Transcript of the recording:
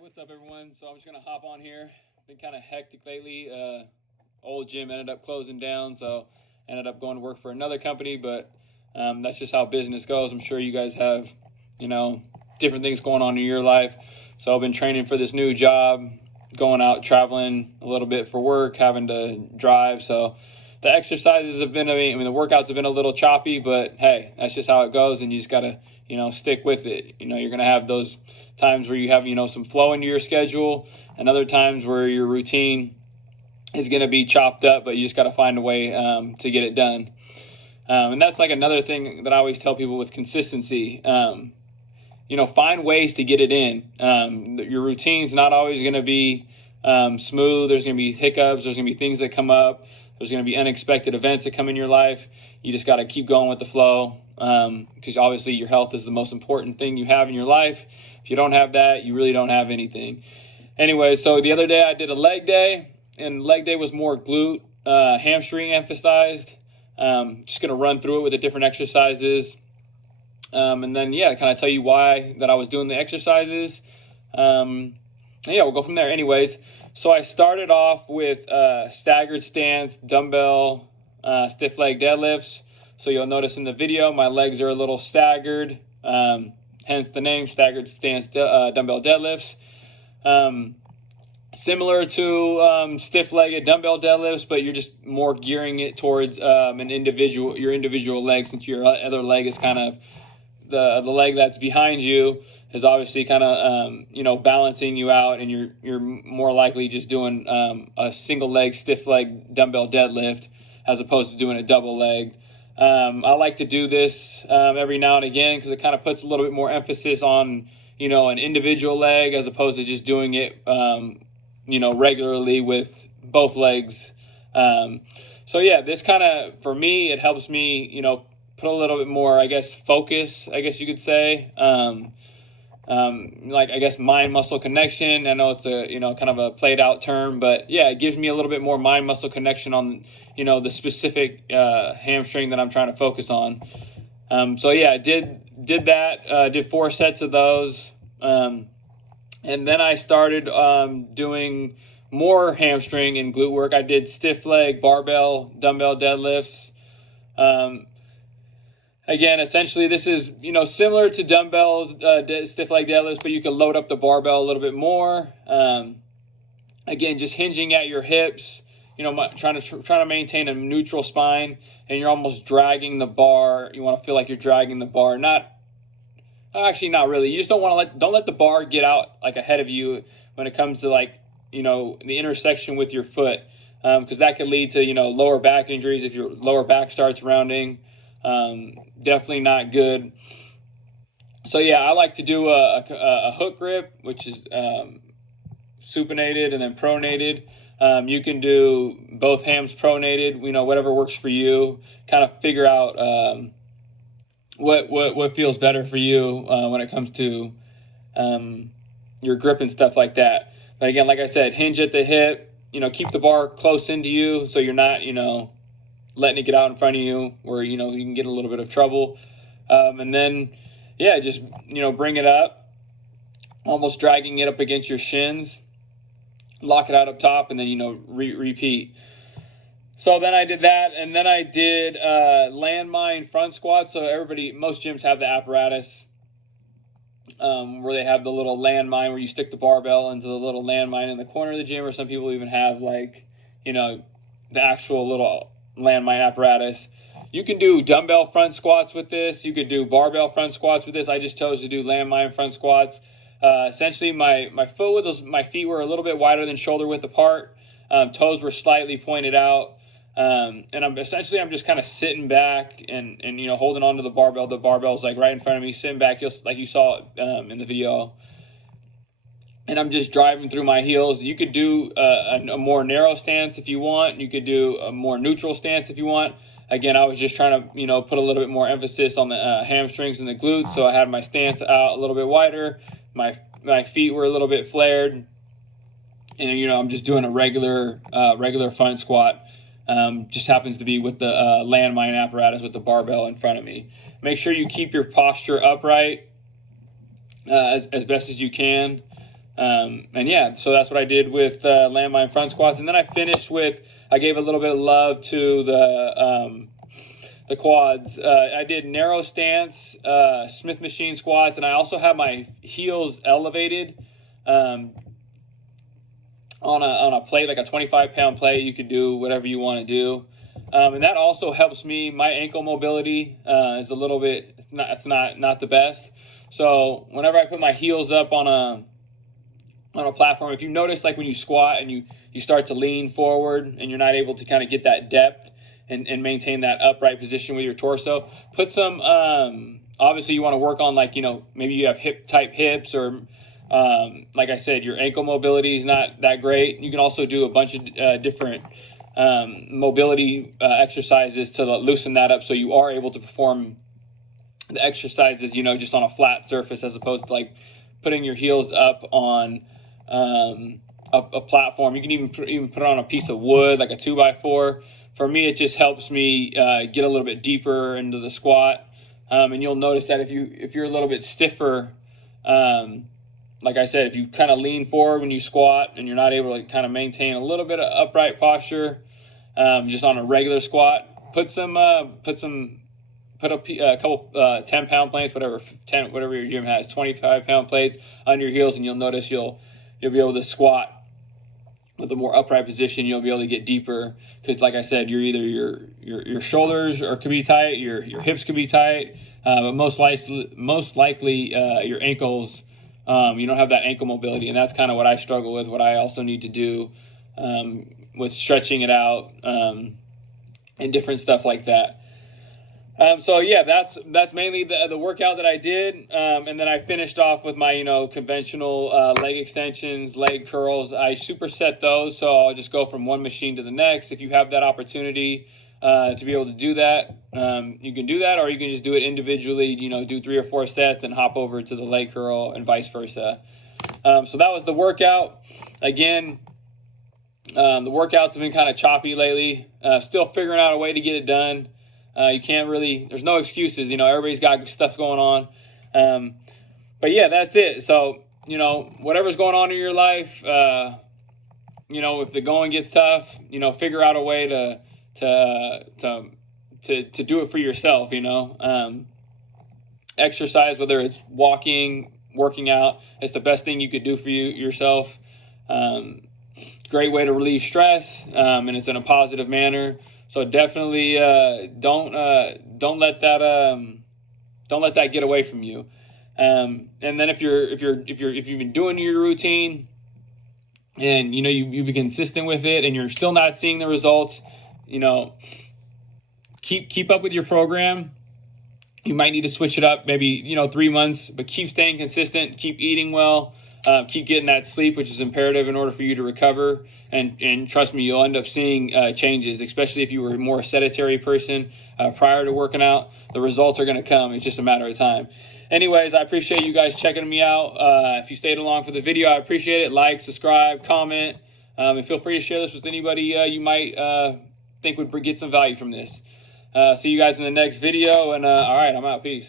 What's up, everyone? So I'm just gonna hop on here. Been kind of hectic lately. Old gym ended up closing down, so ended up going to work for another company. But that's just how business goes. I'm sure you guys have, different things going on in your life. So I've been training for this new job, going out traveling a little bit for work, having to drive. So the exercises have been, the workouts have been a little choppy, but hey, that's just how it goes, and you just gotta, stick with it. You're gonna have those times where you have, some flow into your schedule, and other times where your routine is gonna be chopped up, but you just gotta find a way to get it done. And that's like another thing that I always tell people with consistency. Find ways to get it in. Your routine's not always gonna be smooth. There's gonna be hiccups. There's gonna be things that come up. There's going to be unexpected events that come in your life. You just got to keep going with the flow, because obviously your health is the most important thing you have in your life. If you don't have that, you really don't have anything. Anyway, so the other day I did a leg day, and leg day was more glute, hamstring emphasized. Just going to run through it with the different exercises. And then, kind of tell you why that I was doing the exercises. We'll go from there. Anyways, so I started off with staggered stance, dumbbell, stiff leg deadlifts. So you'll notice in the video, my legs are a little staggered, hence the name, staggered stance dumbbell deadlifts. Similar to stiff-legged dumbbell deadlifts, but you're just more gearing it towards your individual leg, since your other leg is kind of the leg that's behind you is obviously kind of balancing you out, and you're more likely just doing a single leg stiff leg dumbbell deadlift as opposed to doing a double leg. I like to do this every now and again because it kind of puts a little bit more emphasis on an individual leg as opposed to just doing it regularly with both legs. This kind of, for me, it helps me put a little bit more, focus, you could say. Mind-muscle connection. I know it's a, kind of a played out term, but yeah, it gives me a little bit more mind-muscle connection on, the specific hamstring that I'm trying to focus on. I did that, did 4 sets of those. And then I started doing more hamstring and glute work. I did stiff leg, barbell, dumbbell deadlifts. Again, essentially, this is, similar to dumbbells, stiff leg deadlifts, but you can load up the barbell a little bit more. Again, just hinging at your hips, trying to maintain a neutral spine, and you're almost dragging the bar. You want to feel like you're dragging the bar. Not really. You just don't let the bar get out like ahead of you when it comes to the intersection with your foot, because that could lead to, lower back injuries if your lower back starts rounding. Definitely not good. So I like to do a hook grip, which is supinated and then pronated. You can do both hams pronated, whatever works for you. Kind of figure out what feels better for you when it comes to your grip and stuff like that. But again, like I said, hinge at the hip. Keep the bar close into you so you're not letting it get out in front of you where, you can get a little bit of trouble. And then, just, bring it up, almost dragging it up against your shins, lock it out up top, and then, repeat. So then I did that, and then I did landmine front squats. So most gyms have the apparatus. where they have the little landmine where you stick the barbell into the little landmine in the corner of the gym, or some people even have, like, you know, the actual little landmine apparatus. You can do dumbbell front squats with this. You could do barbell front squats with this. I just chose to do landmine front squats. Essentially, my feet were a little bit wider than shoulder width apart. Toes were slightly pointed out. And I'm just kind of sitting back and you know, holding onto the barbell. The barbell's like right in front of me, sitting back, just like you saw in the video. And I'm just driving through my heels. You could do a more narrow stance if you want. You could do a more neutral stance if you want. Again, I was just trying to, you know, put a little bit more emphasis on the hamstrings and the glutes. So I had my stance out a little bit wider. My feet were a little bit flared. And, you know, I'm just doing a regular front squat. Just happens to be with the landmine apparatus with the barbell in front of me. Make sure you keep your posture upright as best as you can. And yeah, so that's what I did with landmine front squats. And then I finished with, I gave a little bit of love to the quads. I did narrow stance, Smith machine squats, and I also have my heels elevated on a plate, like a 25-pound plate. You could do whatever you want to do. And that also helps me. My ankle mobility is a little bit, it's not the best. So whenever I put my heels up on a platform, if you notice, like when you squat and you start to lean forward and you're not able to kind of get that depth and maintain that upright position with your torso, put some, obviously you want to work on, like, you know, maybe you have hip type hips, or like I said, your ankle mobility is not that great. You can also do a bunch of different mobility exercises to loosen that up, so you are able to perform the exercises, you know, just on a flat surface, as opposed to like putting your heels up on a platform. You can even put it on a piece of wood, like a 2x4. For me, it just helps me get a little bit deeper into the squat. And you'll notice that if you're a little bit stiffer, like I said, if you kind of lean forward when you squat and you're not able to kind of maintain a little bit of upright posture, just on a regular squat, put a couple 10-pound plates, whatever your gym has, 25-pound plates under your heels, and you'll notice you'll be able to squat with a more upright position. You'll be able to get deeper, because, like I said, you're either your shoulders could be tight, your hips could be tight, but most likely your ankles. You don't have that ankle mobility, and that's kind of what I struggle with. What I also need to do with stretching it out and different stuff like that. So yeah, that's mainly the workout that I did, and then I finished off with my, you know, conventional leg extensions, leg curls. I superset those, so I'll just go from one machine to the next. If you have that opportunity to be able to do that, you can do that, or you can just do it individually. You know, do 3 or 4 sets and hop over to the leg curl, and vice versa. So that was the workout. Again, the workouts have been kind of choppy lately. Still figuring out a way to get it done. You can't really, there's no excuses, you know, everybody's got stuff going on. But yeah, that's it. So, you know, whatever's going on in your life, you know, if the going gets tough, you know, figure out a way to do it for yourself, you know. Exercise, whether it's walking, working out, it's the best thing you could do for yourself. Great way to relieve stress, and it's in a positive manner. So definitely don't let that get away from you. And then if you've been doing your routine and, you know, you've been consistent with it and you're still not seeing the results, you know, keep up with your program. You might need to switch it up, maybe, you know, 3 months, but keep staying consistent, keep eating well, keep getting that sleep, which is imperative in order for you to recover. And trust me, you'll end up seeing changes, especially if you were a more sedentary person prior to working out. The results are going to come. It's just a matter of time. Anyways, I appreciate you guys checking me out. If you stayed along for the video, I appreciate it. Like, subscribe, comment, and feel free to share this with anybody you might think would get some value from this. See you guys in the next video, and all right, I'm out. Peace.